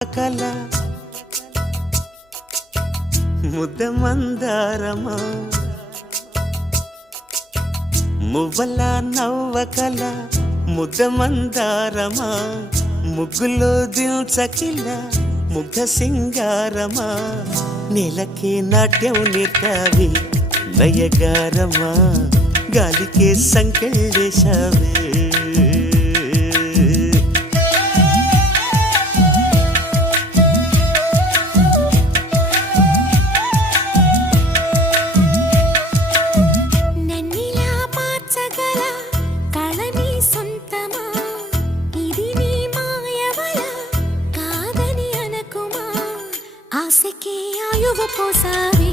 కల ముద్ద మందారమా మువ్వల నవ్వకల ముద్ద మందారమా ముగ్గులో దిల్చకిల ముగ్ధ సింగారమా నెలకే నాట్యం నేర్పావి నయగారమా గాలికే సంకెళ్ళేశావే ఆశకే ఆయువు పోసావి